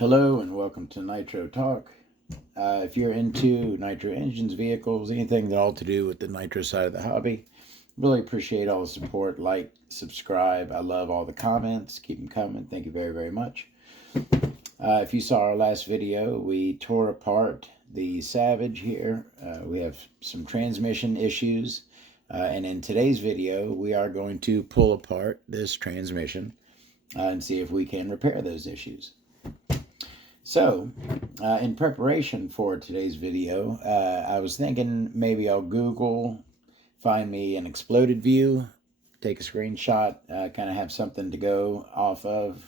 Hello and welcome to Nitro Talk. If you're into nitro engines, vehicles, anything at all to do with the nitro side of the hobby, really appreciate all the support. Like, subscribe. I love all the comments. Keep them coming. Thank you very, very much. If you saw our last video, we tore apart the Savage here. We have some transmission issues. And in today's video, we are going to pull apart this transmission and see if we can repair those issues. So, in preparation for today's video, I was thinking maybe I'll Google, find me an exploded view, take a screenshot, kind of have something to go off of,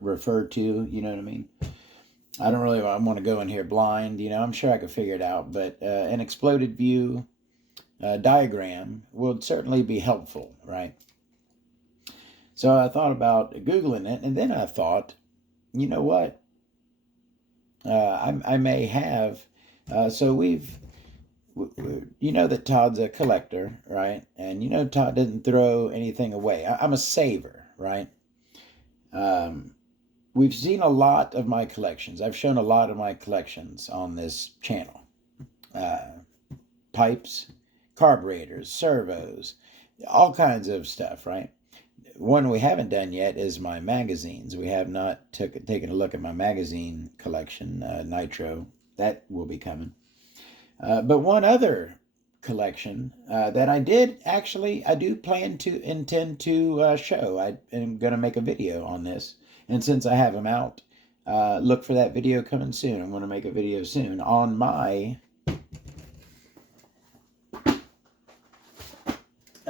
refer to, you know what I mean? I don't really want to go in here blind, I'm sure I could figure it out, but an exploded view diagram would certainly be helpful, right? So I thought about Googling it, and then I thought, you know what? I may have, so you know that Todd's a collector, right? And you know Todd doesn't throw anything away. I'm a saver, right? We've seen a lot of my collections. I've shown a lot of my collections on this channel. Pipes, carburetors, servos, all kinds of stuff, right? One we haven't done yet is my magazines. We have not taken a look at my magazine collection, Nitro. That will be coming. But one other collection that I do intend to show. I am going to make a video on this. And since I have them out, look for that video coming soon. I'm going to make a video soon on my...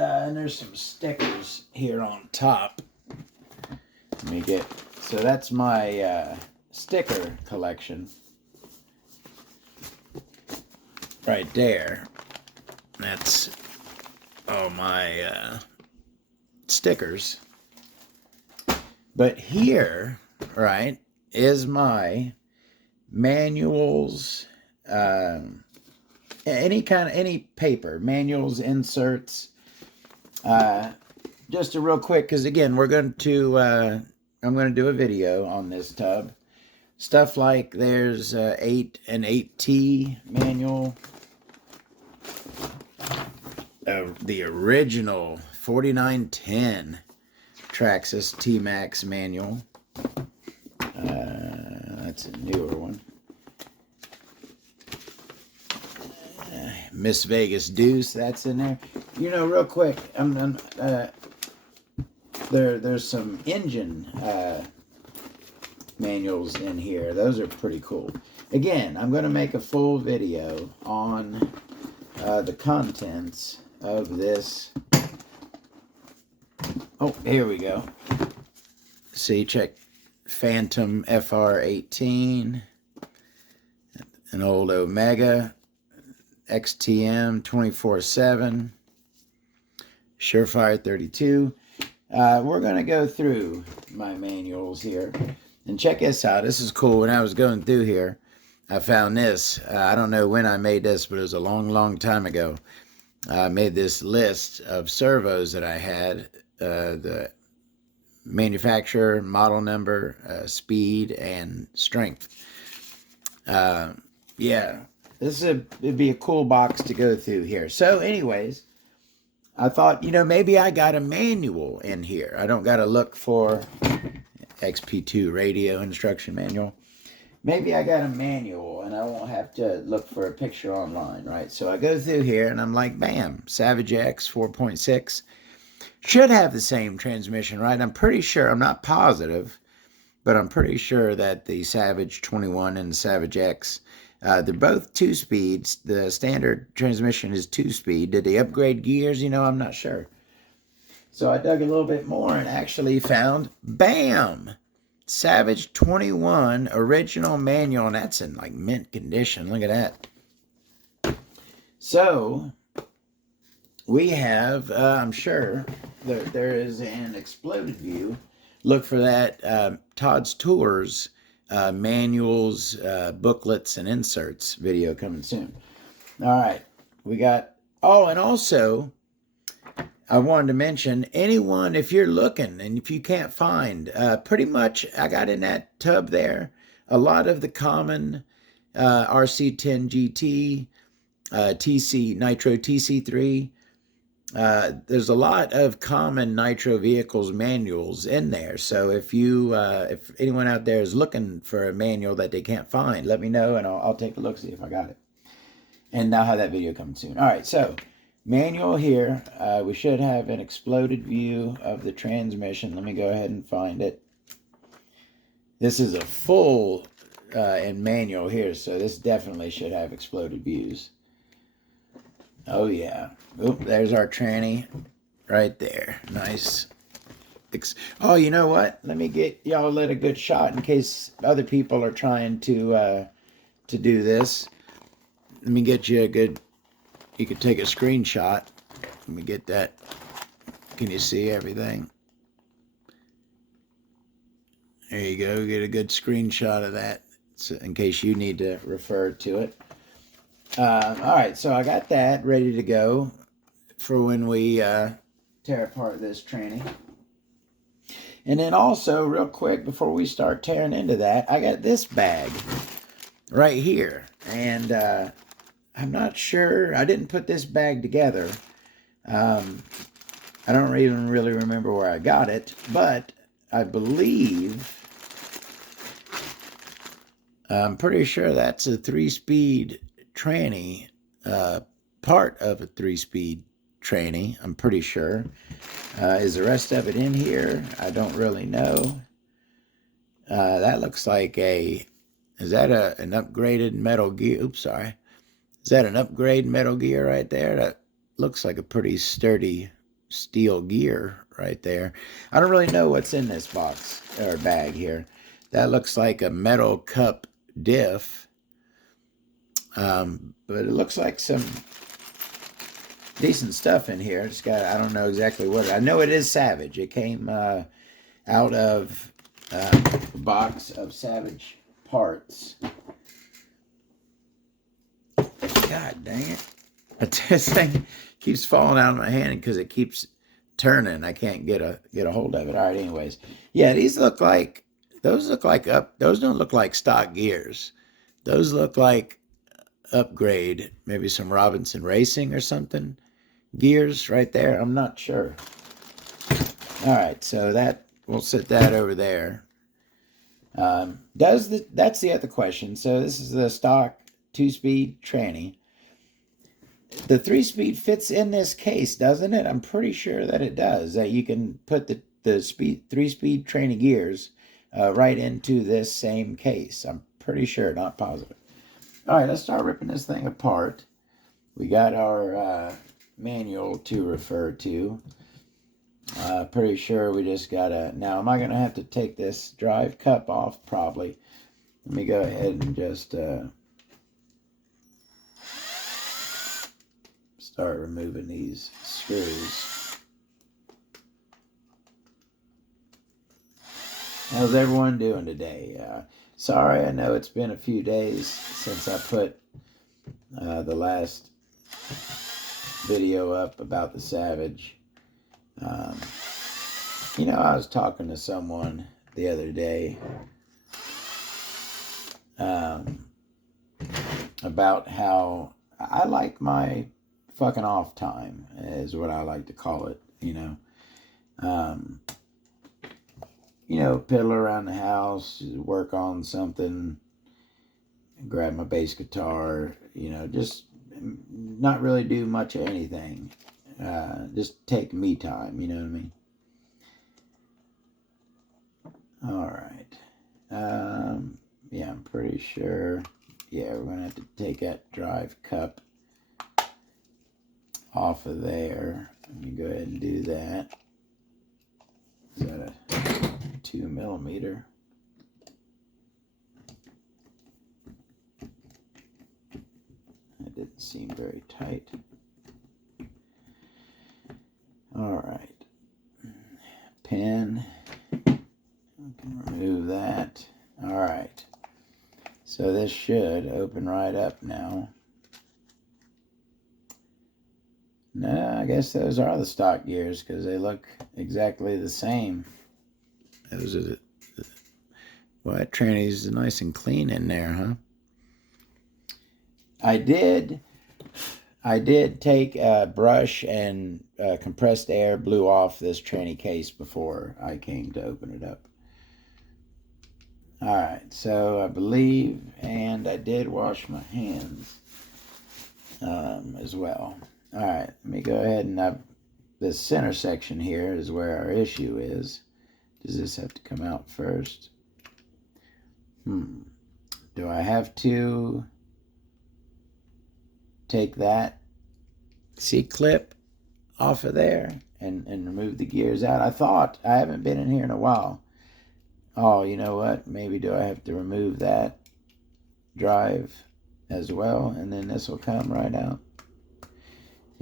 and there's some stickers here on top. So that's my sticker collection. Right there. That's all my stickers. But here, right, is my manuals, any paper, manuals, inserts. Just a real quick, because again, I'm going to do a video on this tub. Stuff like there's an 8T manual, the original 4910 Traxxas T-Max manual. That's a newer one. Miss Vegas Deuce, that's in there. Real quick, there's some engine manuals in here. Those are pretty cool. Again, I'm going to make a full video on the contents of this. Oh, here we go. See, check Phantom FR18, an old Omega. XTM 24/7, Surefire 32. We're going to go through my manuals here. And check this out. This is cool. When I was going through here, I found this. I don't know when I made this, but it was a long, long time ago. I made this list of servos that I had. The manufacturer, model number, speed, and strength. Yeah. It'd be a cool box to go through here. So anyways, I thought, maybe I got a manual in here. I don't got to look for XP2 radio instruction manual. Maybe I got a manual and I won't have to look for a picture online, right? So I go through here and I'm like, bam, Savage X 4.6. Should have the same transmission, right? I'm pretty sure, I'm not positive, but I'm pretty sure that the Savage 21 and the Savage X, they're both 2-speeds. The standard transmission is 2-speed. Did they upgrade gears? I'm not sure. So I dug a little bit more and actually found, bam, Savage 21 original manual. And that's in like mint condition. Look at that. So we have, I'm sure there is an exploded view. Look for that Todd's Tours manuals, booklets, and inserts video coming soon. All right, we got, and also I wanted to mention, anyone, if you're looking and if you can't find, pretty much I got in that tub there a lot of the common RC10 GT, TC Nitro TC3. There's a lot of common Nitro vehicles manuals in there. So if anyone out there is looking for a manual that they can't find, let me know and I'll take a look, see if I got it. And I'll have that video coming soon. All right, so manual here. We should have an exploded view of the transmission. Let me go ahead and find it. This is a full and manual here, so this definitely should have exploded views. Oh yeah. Oop, there's our tranny right there. Nice. Oh, you know what? Let me get y'all a good shot in case other people are trying to do this. Let me get you a good, you could take a screenshot. Let me get that. Can you see everything? There you go. Get a good screenshot of that so in case you need to refer to it. All right, so I got that ready to go for when we tear apart this tranny. And then also, real quick, before we start tearing into that, I got this bag right here. And I'm not sure, I didn't put this bag together. I don't even really remember where I got it, but I believe, I'm pretty sure that's a 3-speed tranny, part of a 3-speed tranny, I'm pretty sure. Is the rest of it in here? I don't really know. That looks like is that an upgraded Metal Gear? Oops, sorry. Is that an upgrade Metal Gear right there? That looks like a pretty sturdy steel gear right there. I don't really know what's in this box or bag here. That looks like a metal cup diff. But it looks like some decent stuff in here. It's got, I don't know exactly what. I know it is Savage. It came out of a box of Savage parts. God dang it. This thing keeps falling out of my hand because it keeps turning. I can't get a hold of it. All right, anyways. Yeah, those don't look like stock gears. Those look like upgrade, maybe some Robinson Racing or something gears right there. I'm not sure. All right, so that we'll set that over there. That's the other question. So this is the stock 2-speed tranny. The 3-speed fits in this case, doesn't it? I'm pretty sure that it does. That you can put the 3-speed tranny gears right into this same case. I'm pretty sure, not positive. All right, let's start ripping this thing apart. We got our manual to refer to. Pretty sure we just gotta. Now, am I gonna have to take this drive cup off? Probably. Let me go ahead and just start removing these screws. How's everyone doing today? Sorry, I know it's been a few days since I put the last video up about the Savage. You know, I was talking to someone the other day about how I like my fucking off time, is what I like to call it, you know. Piddle around the house, work on something, grab my bass guitar, just not really do much of anything. Just take me time, you know what I mean? All right. Yeah, I'm pretty sure. Yeah, we're going to have to take that drive cup off of there. Let me go ahead and do that. Is that a 2mm? That didn't seem very tight. All right. Pin. We can remove that. All right. So this should open right up now. No, I guess those are the stock gears because they look exactly the same. Those are Well, that tranny's nice and clean in there, huh? I did take a brush and compressed air, blew off this tranny case before I came to open it up. All right, so I believe, and I did wash my hands as well. All right, let me go ahead and this center section here is where our issue is. Does this have to come out first? Do I have to take that C-clip off of there and remove the gears out? I haven't been in here in a while. Oh, you know what? Maybe do I have to remove that drive as well, and then this will come right out?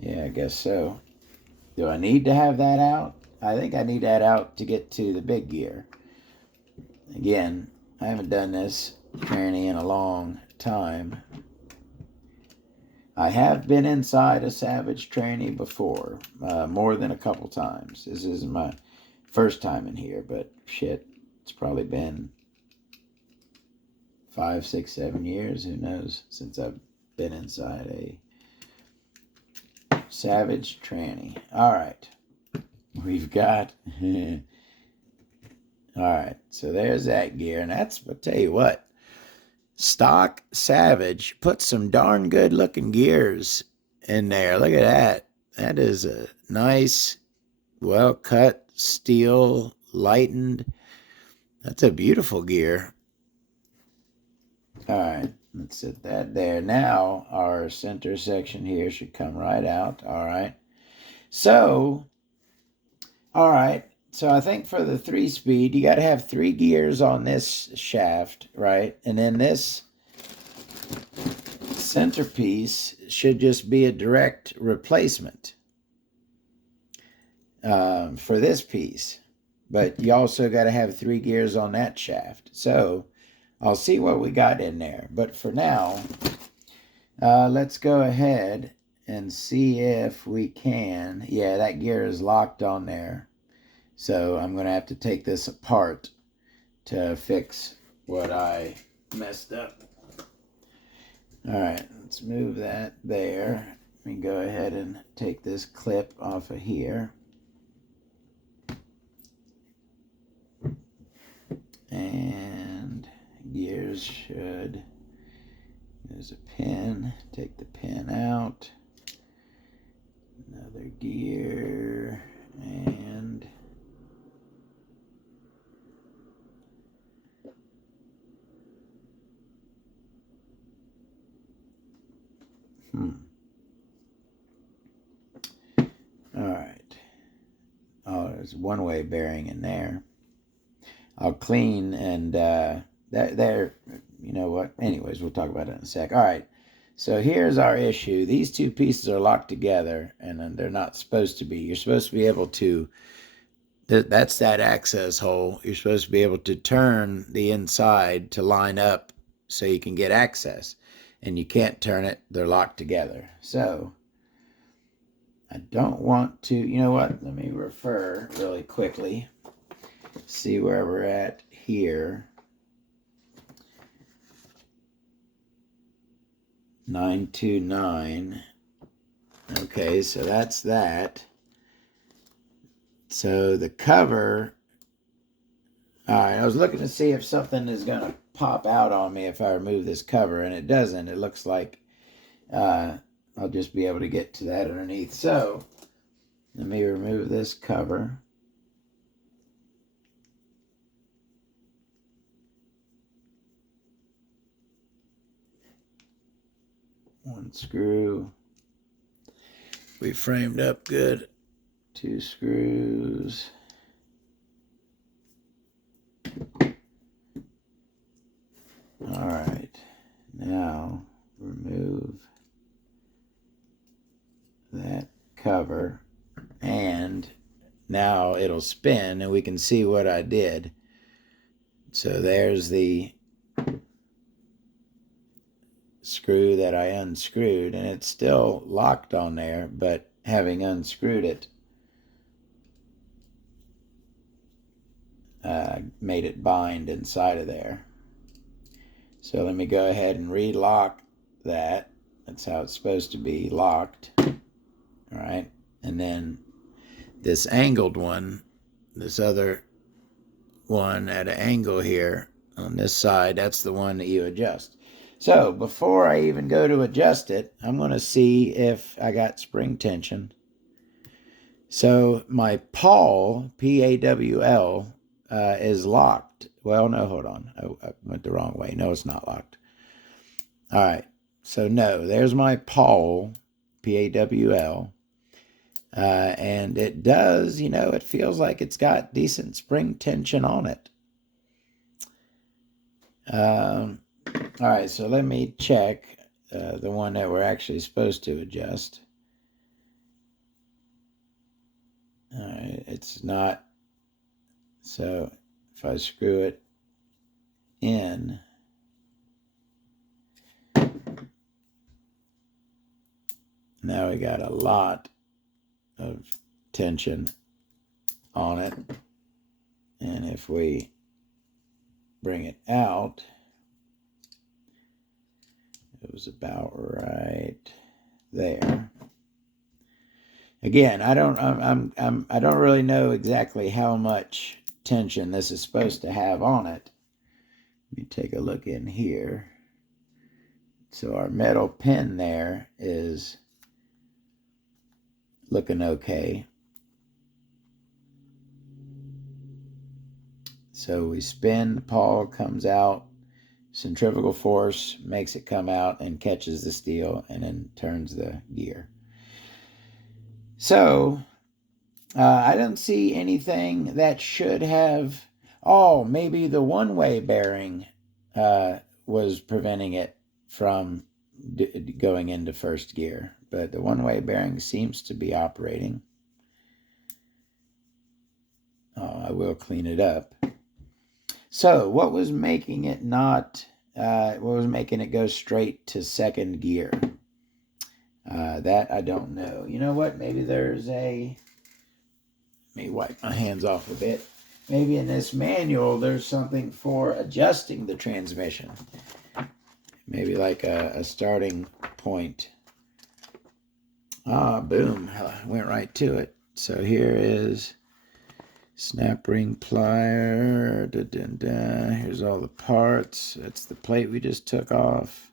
Yeah, I guess so. Do I need to have that out? I think I need that out to get to the big gear. Again, I haven't done this tranny in a long time. I have been inside a Savage tranny before, more than a couple times. This isn't my first time in here, but shit, it's probably been 5, 6, 7 years, who knows, since I've been inside a Savage tranny. All right, we've got, all right, so there's that gear, and I'll tell you what, stock Savage put some darn good looking gears in there. Look at that. That is a nice, well cut steel, lightened. That's a beautiful gear. All right, let's set that there. Now our center section here should come right out. All right. So I think for the 3-speed, you got to have 3 gears on this shaft, right? And then this centerpiece should just be a direct replacement for this piece. But you also got to have 3 gears on that shaft. So I'll see what we got in there. But for now, let's go ahead and see if we can. Yeah, that gear is locked on there. So I'm going to have to take this apart to fix what I messed up. All right, let's move that there. Let me go ahead and take this clip off of here. And gears should, there's a pin, take the pin out, another gear, and all right. Oh, there's a one-way bearing in there. I'll clean and there, you know what? Anyways, we'll talk about it in a sec. All right. So here's our issue. These 2 pieces are locked together, and they're not supposed to be. You're supposed to be able to, that's that access hole. You're supposed to be able to turn the inside to line up so you can get access. And you can't turn it. They're locked together. So I don't want to, you know what? Let me refer really quickly. See where we're at here. 929. Okay, so that's that. So the cover. All right, I was looking to see if something is going to pop out on me if I remove this cover, and it doesn't. It looks like I'll just be able to get to that underneath. So let me remove this cover. One screw. We framed up good. 2 screws. All right. Now remove that cover, and now it'll spin and we can see what I did. So there's the screw that I unscrewed, and it's still locked on there, but having unscrewed it, made it bind inside of there. So let me go ahead and relock that. That's how it's supposed to be locked. All right. And then this angled one, this other one at an angle here on this side, that's the one that you adjust. So before I even go to adjust it, I'm going to see if I got spring tension. So my pawl, P-A-W-L, is locked. Well, no, hold on. I went the wrong way. No, it's not locked. All right. So no, there's my pawl, P-A-W-L. And it does, it feels like it's got decent spring tension on it. All right, so let me check the one that we're actually supposed to adjust. All right, it's not. So if I screw it in, now we got a lot of tension on it. And if we bring it out, it was about right there. Again, I don't really know exactly how much tension this is supposed to have on it. Let me take a look in here. So our metal pin there is looking okay. So we spin, the pawl comes out, centrifugal force makes it come out and catches the steel and then turns the gear. So I don't see anything that should have, maybe the one-way bearing was preventing it from going into first gear, but the one-way bearing seems to be operating. I will clean it up. So what was making it what was making it go straight to second gear? That I don't know. You know what? Maybe there's let me wipe my hands off a bit. Maybe in this manual there's something for adjusting the transmission. Maybe like a starting point. Boom. Went right to it. So here is snap ring plier. Here's all the parts. That's the plate we just took off.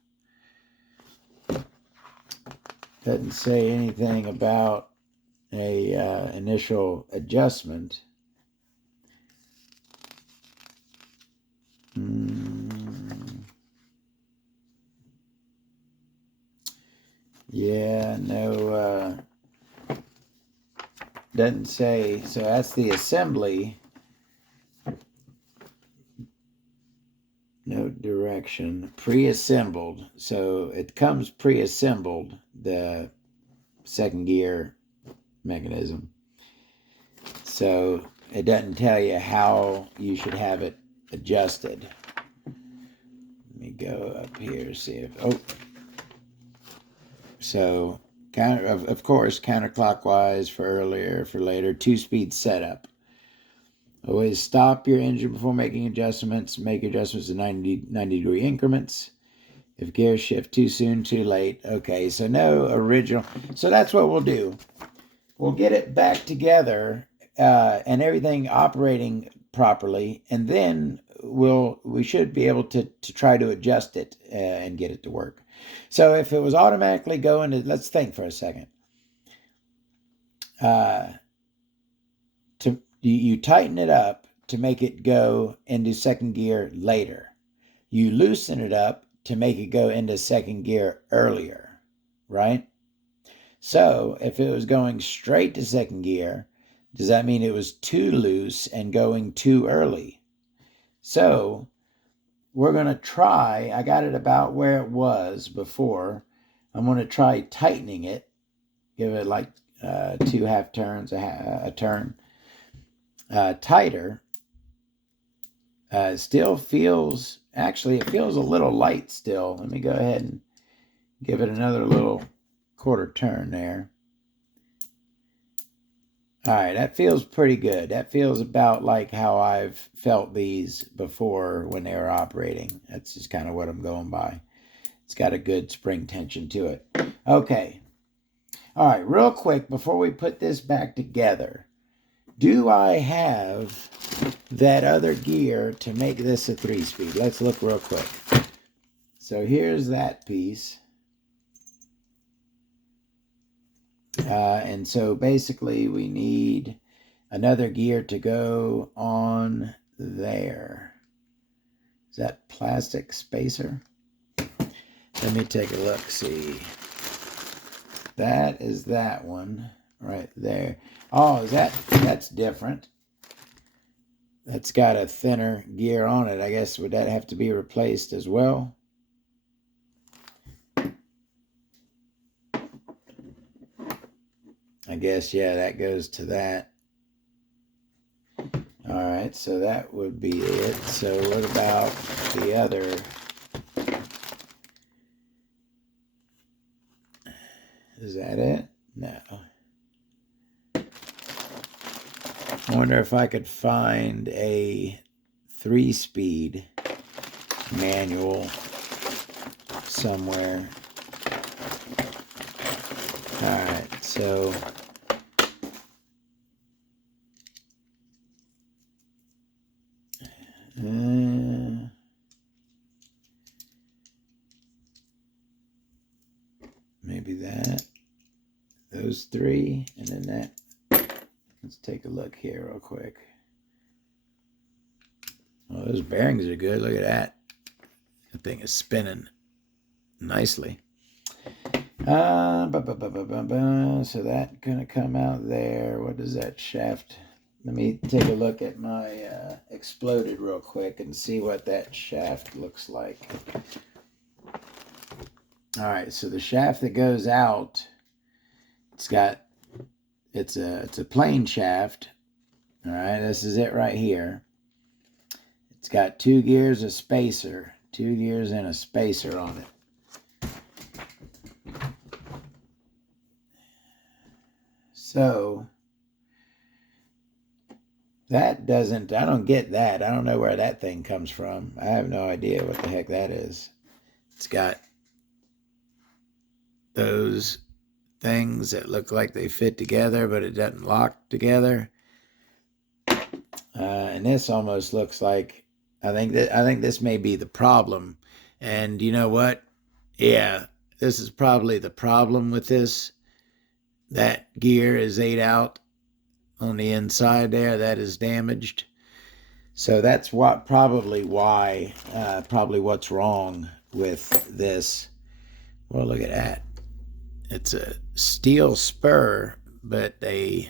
Doesn't say anything about a initial adjustment. Yeah, no, doesn't say. So that's the assembly. No direction. Pre-assembled. So it comes pre-assembled, the second gear mechanism. So it doesn't tell you how you should have it adjusted. Let me go up here, see if, so of course, counterclockwise for earlier, for later, 2-speed setup. Always stop your engine before making adjustments. Make adjustments in 90 degree increments. If gear shift too soon, too late. Okay, so no original. So that's what we'll do. We'll get it back together and everything operating properly, and then we should be able to try to adjust it and get it to work. So if it was automatically going to, let's think for a second. You tighten it up to make it go into second gear later. You loosen it up to make it go into second gear earlier, right? So if it was going straight to second gear, does that mean it was too loose and going too early? So we're going to try, I got it about where it was before. I'm going to try tightening it, give it like 2 half turns, a turn. Tighter. Still feels, actually it feels a little light still. Let me go ahead and give it another little quarter turn there. All right, that feels pretty good. That feels about like how I've felt these before when they were operating. That's just kind of what I'm going by. It's got a good spring tension to it. Okay. All right, real quick before we put this back together, do I have that other gear to make this a 3-speed? Let's look real quick. So here's that piece. And so basically we need another gear to go on there. Is that plastic spacer? Let me take a look, see. That is that one right there. Oh, that's different. That's got a thinner gear on it. I guess would that have to be replaced as well? I guess, yeah, that goes to that. All right, so that would be it. So what about the other? Is that it? No. I wonder if I could find a 3-speed manual somewhere. All right, so maybe that, those 3, and then that. Let's take a look here real quick. Well, those bearings are good. Look at that. The thing is spinning nicely. So that's gonna come out there. What does that shaft? Let me take a look at my exploded real quick and see what that shaft looks like. All right, so the shaft that goes out, it's a plain shaft. All right, this is it right here. It's got 2 gears, a spacer, 2 gears and a spacer on it. So that doesn't, I don't get that. I don't know where that thing comes from. I have no idea what the heck that is. It's got those things that look like they fit together, but it doesn't lock together. And this almost looks like, I think this may be the problem. And you know what? Yeah, this is probably the problem with this. That gear is 8 out on the inside there. That is damaged. So that's probably what's wrong with this. Well, look at that. It's a steel spur, but they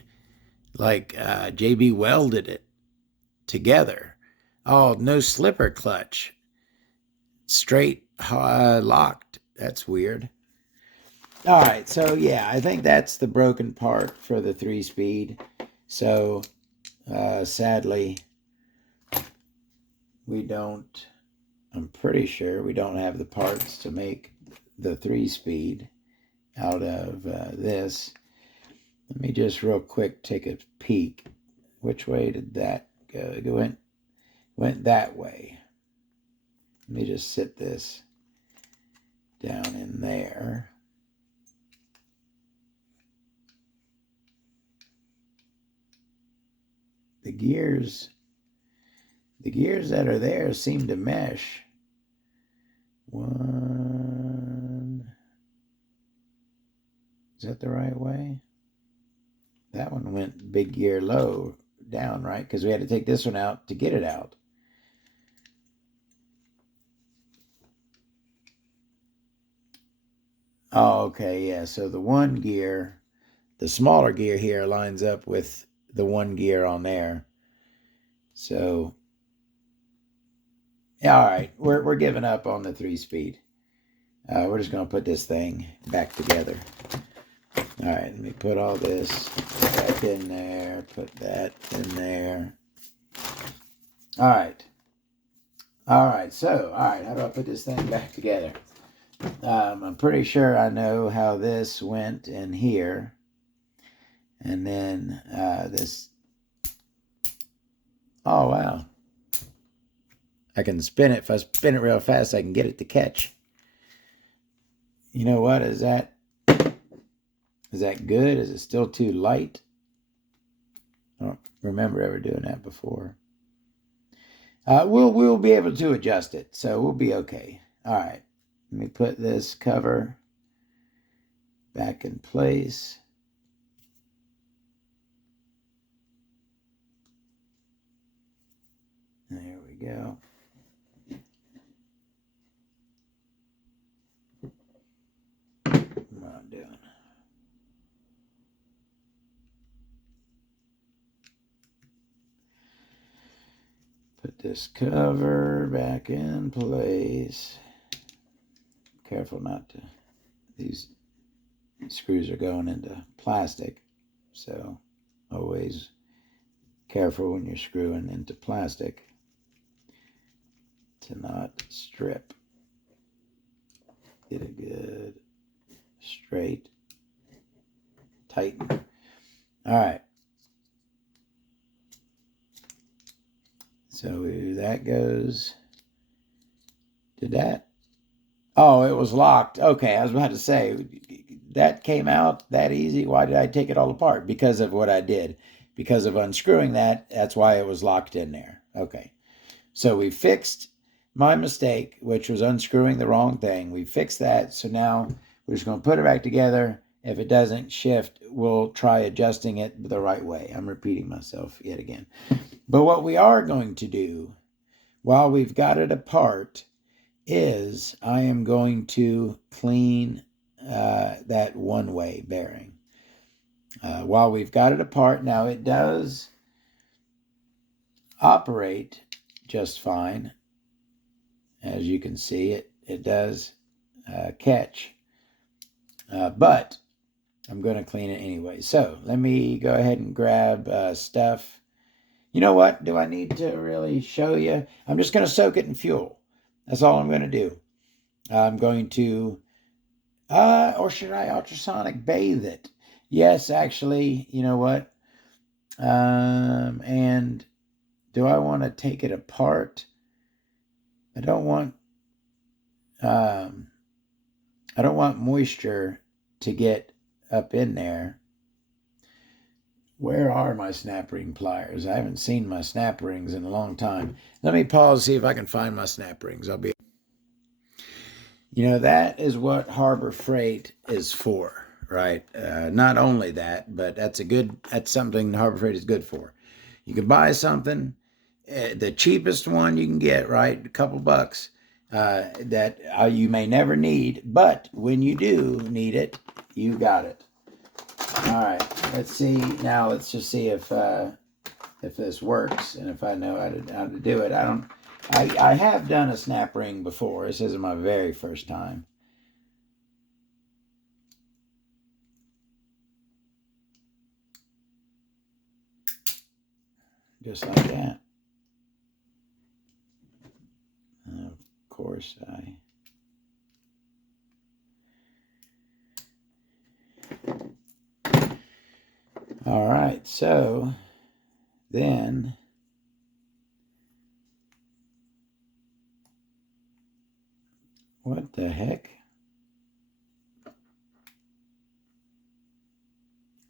JB welded it together. Oh, no slipper clutch. Straight locked. That's weird. All right, so yeah, I think that's the broken part for the 3-speed. So sadly, I'm pretty sure we don't have the parts to make the 3-speed out of this. Let me just real quick take a peek. Which way did that go? It went that way. Let me just sit this down in there. The gears that are there seem to mesh. One. Is that the right way? That one went big gear low down, right? Because we had to take this one out to get it out. Oh, okay, yeah. So the one gear, the smaller gear here lines up with the one gear on there. So, yeah, all right. We're giving up on the 3-speed. We're just going to put this thing back together. All right, let me put all this back in there. Put that in there. All right. All right, so, all right, how do I put this thing back together? I'm pretty sure I know how this went in here. And then this, oh wow. I can spin it. If I spin it real fast, I can get it to catch. You know what? Is that good? Is it still too light? I don't remember ever doing that before. We'll be able to adjust it, so we'll be okay. All right. Let me put this cover back in place. There we go. What am I doing? Put this cover back in place. Careful not to, these screws are going into plastic, so always careful when you're screwing into plastic to not strip. Get a good straight tighten. All right. So that goes. Did that? Oh, it was locked. Okay, I was about to say, that came out that easy. Why did I take it all apart? Because of what I did. Because of unscrewing that, that's why it was locked in there. Okay. So we fixed my mistake, which was unscrewing the wrong thing. We fixed that. So now we're just going to put it back together. If it doesn't shift, we'll try adjusting it the right way. I'm repeating myself yet again. But what we are going to do while we've got it apart is I am going to clean that one-way bearing. While we've got it apart, now it does operate just fine. As you can see, it does catch. But I'm going to clean it anyway. So let me go ahead and grab stuff. You know what? Do I need to really show you? I'm just going to soak it in fuel. That's all I'm going to do. I'm going to, or should I ultrasonic bathe it? Yes, actually, you know what? And do I want to take it apart? I don't want moisture to get up in there. Where are my snap ring pliers? I haven't seen my snap rings in a long time. Let me pause, see if I can find my snap rings. You know, that is what Harbor Freight is for, right? Not only that, but that's something Harbor Freight is good for. You can buy something, the cheapest one you can get, right? A couple bucks, that you may never need, but when you do need it, you got it. All right, let's see. Now let's just see if this works and if I know how to do it. I have done a snap ring before. This isn't my very first time. Just like that. Of course, all right, so then what the heck?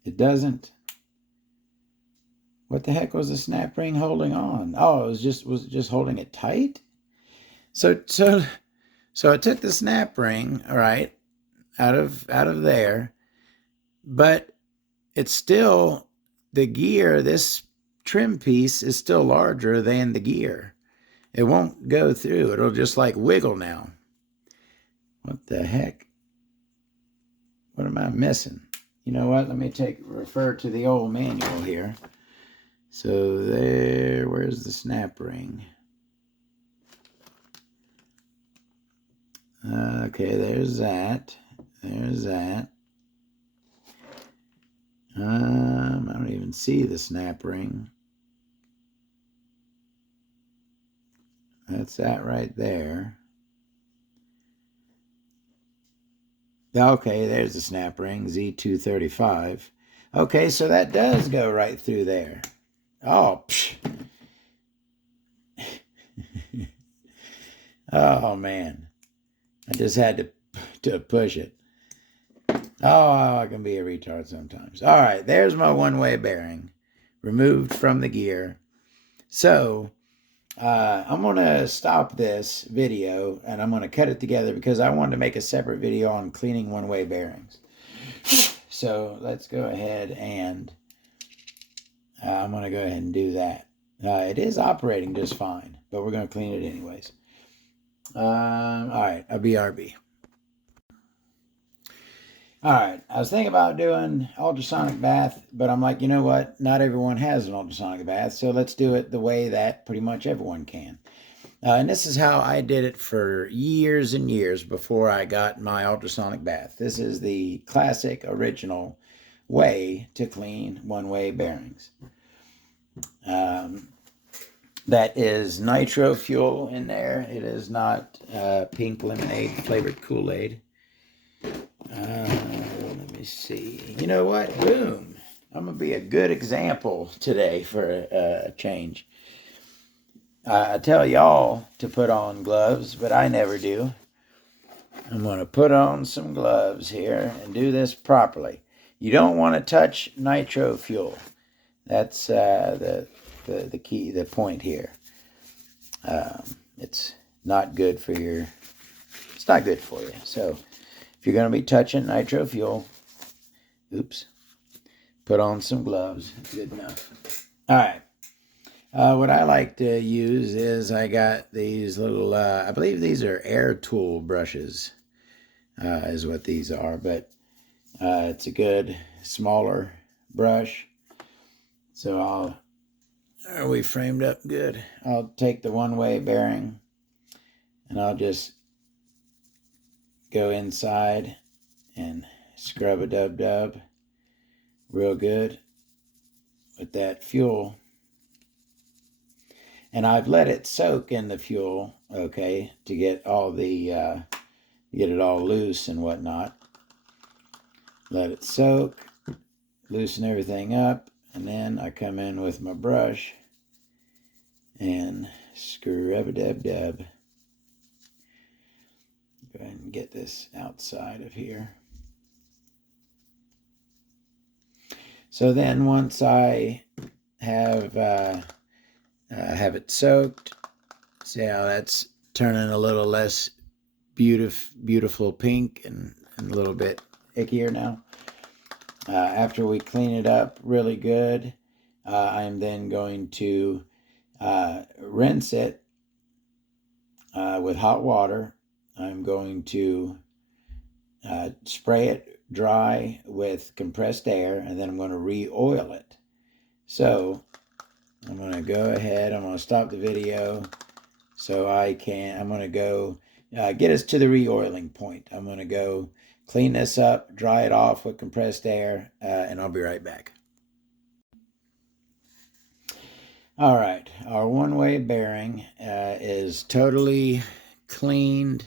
It doesn't. What the heck was the snap ring holding on? Oh, it was just holding it tight. So I took the snap ring, all right, out of there, but it's still the gear. This trim piece is still larger than the gear. It won't go through. It'll just like wiggle now. What the heck? What am I missing? You know what? Let me refer to the old manual here. So where's the snap ring? Okay, there's that. There's that. I don't even see the snap ring. That's that right there. Okay, there's the snap ring, Z235. Okay, so that does go right through there. Oh, psh. Oh, man. I just had to push it. Oh, I can be a retard sometimes. All right, there's my one-way bearing removed from the gear. So I'm going to stop this video and I'm going to cut it together because I wanted to make a separate video on cleaning one-way bearings. So let's go ahead and I'm going to go ahead and do that. It is operating just fine, but we're going to clean it anyways. All right, a BRB. All right, I was thinking about doing ultrasonic bath, but I'm like, you know what? Not everyone has an ultrasonic bath, so let's do it the way that pretty much everyone can. And this is how I did it for years and years before I got my ultrasonic bath. This is the classic, original way to clean one-way bearings. That is nitro fuel in there. It is not pink lemonade flavored Kool-Aid. Let me see. You know what? Boom. I'm going to be a good example today for a change. I tell y'all to put on gloves, but I never do. I'm going to put on some gloves here and do this properly. You don't want to touch nitro fuel. That's the key, the point here. It's not good for you. So if you're going to be touching nitro fuel, put on some gloves. Good enough. All right. What I like to use is I got these little, I believe these are air tool brushes, is what these are, but it's a good smaller brush. So are we framed up good? I'll take the one-way bearing and I'll just go inside and scrub a dub real good with that fuel. And I've let it soak in the fuel, okay, to get all the, get it all loose and whatnot. Let it soak, loosen everything up, and then I come in with my brush and scrub a dub. Go ahead and get this outside of here. So then once I have it soaked, see how that's turning a little less beautiful pink and a little bit ickier now. After we clean it up really good, I'm then going to rinse it with hot water. I'm going to spray it dry with compressed air, and then I'm going to re-oil it. So I'm going to go ahead, I'm going to stop the video so I'm going to go get us to the re-oiling point. I'm going to go clean this up, dry it off with compressed air, and I'll be right back. All right, our one-way bearing is totally cleaned,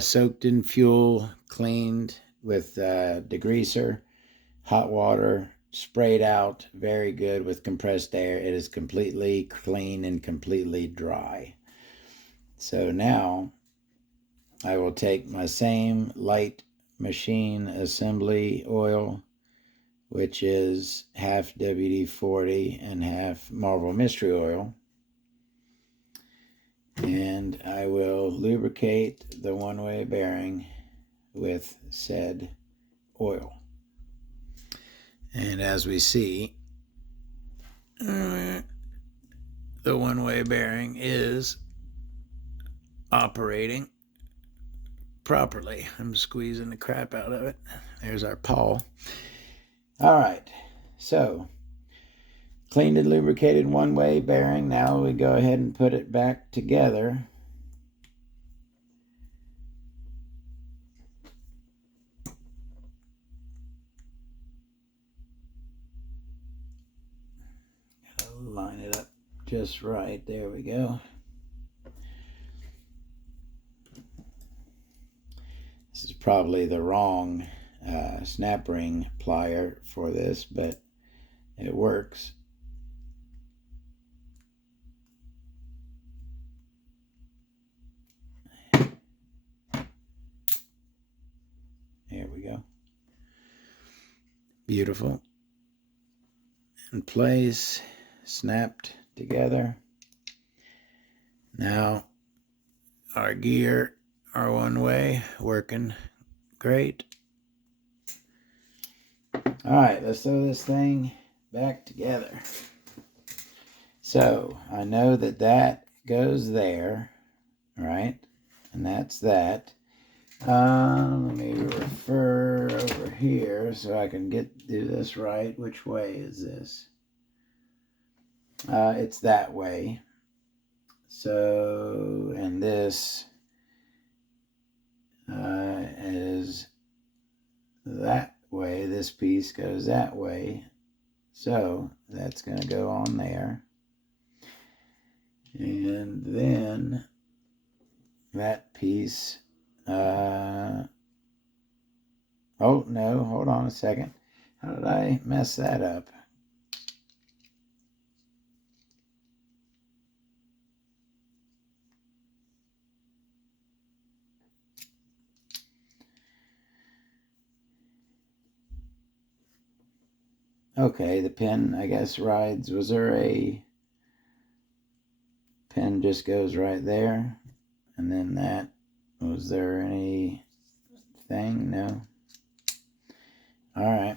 soaked in fuel, cleaned with degreaser, hot water, sprayed out, very good with compressed air. It is completely clean and completely dry. So now I will take my same light machine assembly oil, which is half WD-40 and half Marble Mystery Oil, and I will lubricate the one-way bearing with said oil. And as we see, the one-way bearing is operating properly. I'm squeezing the crap out of it. There's our pawl. All right, so cleaned and lubricated one-way bearing. Now we go ahead and put it back together. Gotta line it up just right. There we go. This is probably the wrong snap ring plier for this, but it works. There we go. Beautiful. In place, snapped together. Now our gear are one way, working great. All right, let's throw this thing back together. So I know that that goes there, right? And that's that. Let me refer over here so I can do this right. Which way is this? It's that way. So, and this is that way. This piece goes that way. So that's going to go on there. And then that piece, oh no, hold on a second. How did I mess that up? Okay, the pin, I guess, rides. Was there a pin just goes right there? And then that, was there anything? No. All right.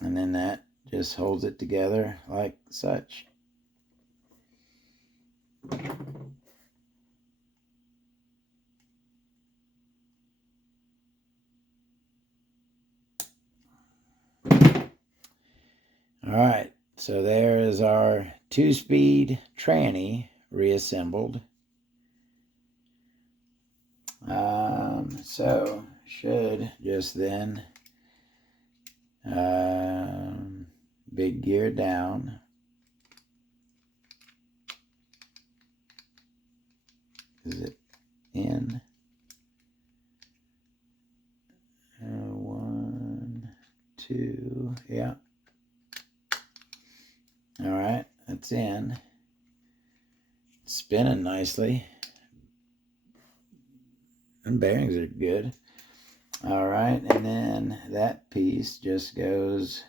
And then that just holds it together like such. All right, so there is our 2-speed tranny reassembled. So should just then big gear down. Is it in? 1, 2, yeah. All right, that's in. Spinning nicely. And bearings are good. All right, and then that piece just goes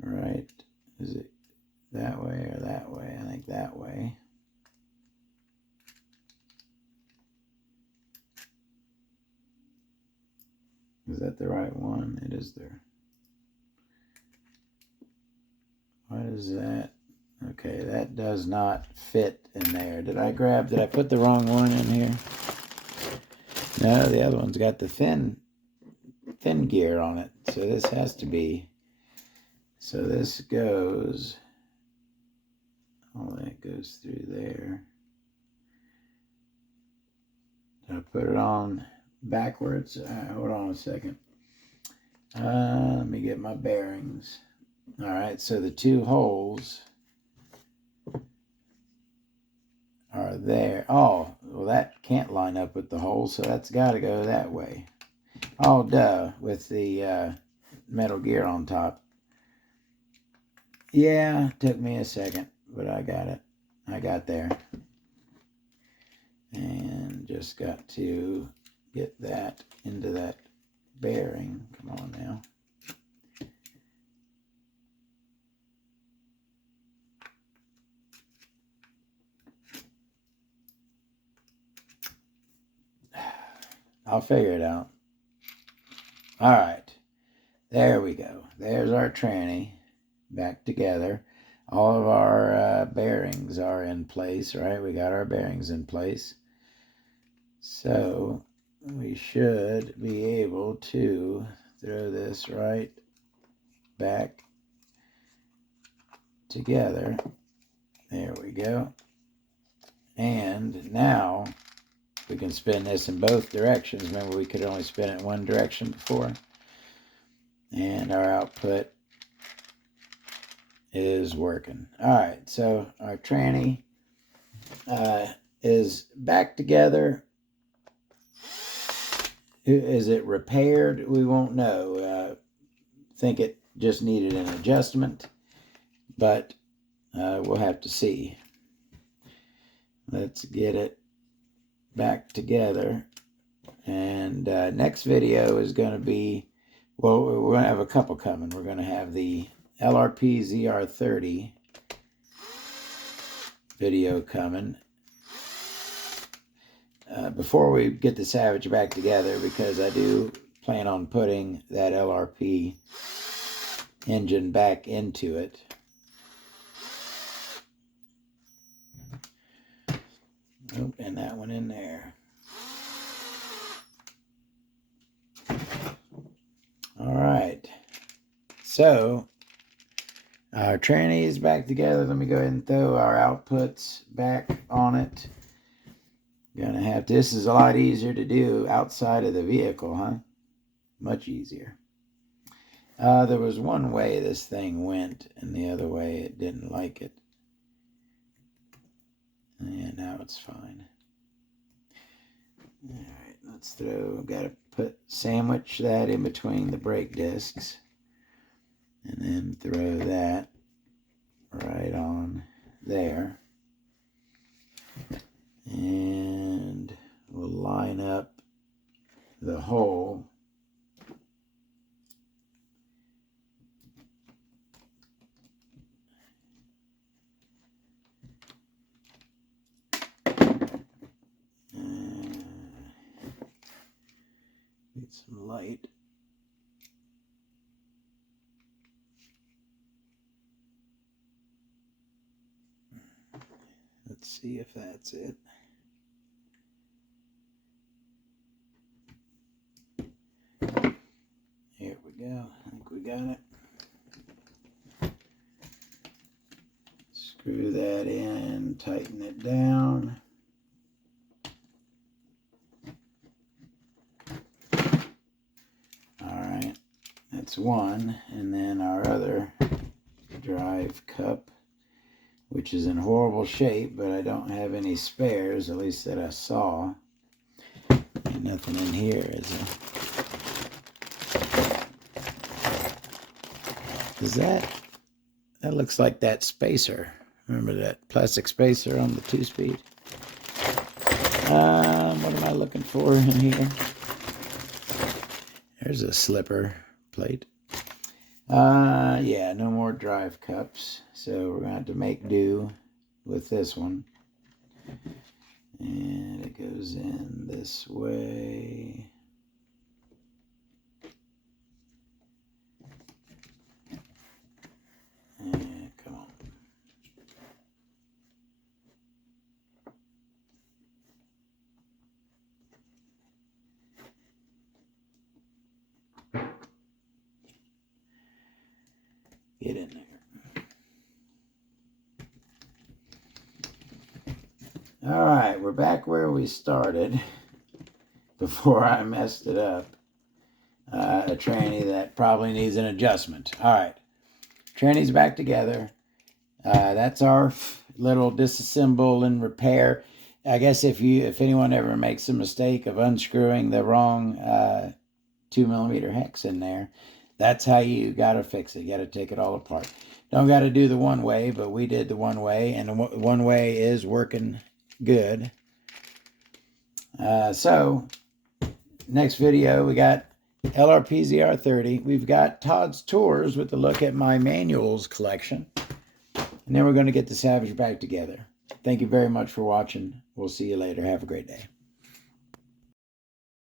right. Is it that way or that way? I think that way. Is that the right one? It is there. What is that? Okay, that does not fit in there. Did I put the wrong one in here? No, the other one's got the thin gear on it. So this has to be, so this goes, all that goes through there. Did I put it on backwards? Hold on a second. Let me get my bearings. All right, so the 2 holes are there. Oh, well, that can't line up with the hole, so that's got to go that way. Oh, duh, with the metal gear on top. Yeah, took me a second, but I got it. I got there. And just got to get that into that bearing. Come on now. I'll figure it out. All right. There we go. There's our tranny back together. All of our bearings are in place, right? We got our bearings in place. So we should be able to throw this right back together. There we go. And now we can spin this in both directions. Remember, we could only spin it one direction before. And our output is working. All right, so our tranny is back together. Is it repaired? We won't know. Think it just needed an adjustment, but we'll have to see. Let's get it back together. And next video is going to be, well, we're going to have a couple coming. We're going to have the LRP ZR30 video coming. Before we get the Savage back together, because I do plan on putting that LRP engine back into it. Oh, and that one in there. All right. So our tranny is back together. Let me go ahead and throw our outputs back on it. Gonna have, this is a lot easier to do outside of the vehicle, huh? Much easier. There was one way this thing went, and the other way it didn't like it. And now it's fine. All right, let's throw, gotta sandwich that in between the brake discs, and then throw that right on there. And we'll line up the hole. Need some light. Let's see if that's it. Here we go. I think we got it. Screw that in, tighten it down. Alright, that's one. And then our other drive cup, which is in horrible shape, but I don't have any spares, at least that I saw. Ain't nothing in here, is there? Is that looks like that spacer. Remember that plastic spacer on the 2-speed? What am I looking for in here? There's a slipper plate. Yeah, no more drive cups. So we're going to have to make do with this one. And it goes in this way. Come on. Get in there. All right, we're back where we started before I messed it up. A tranny that probably needs an adjustment. All right. Tranny's back together. That's our little disassemble and repair. I guess if anyone ever makes a mistake of unscrewing the wrong 2mm hex in there, that's how you gotta fix it. You gotta take it all apart. Don't gotta do the one way, but we did the one way, and the one way is working good. So next video we got LRP ZR30. We've got Todd's Tours with a look at my manuals collection. And then we're going to get the Savage back together. Thank you very much for watching. We'll see you later. Have a great day.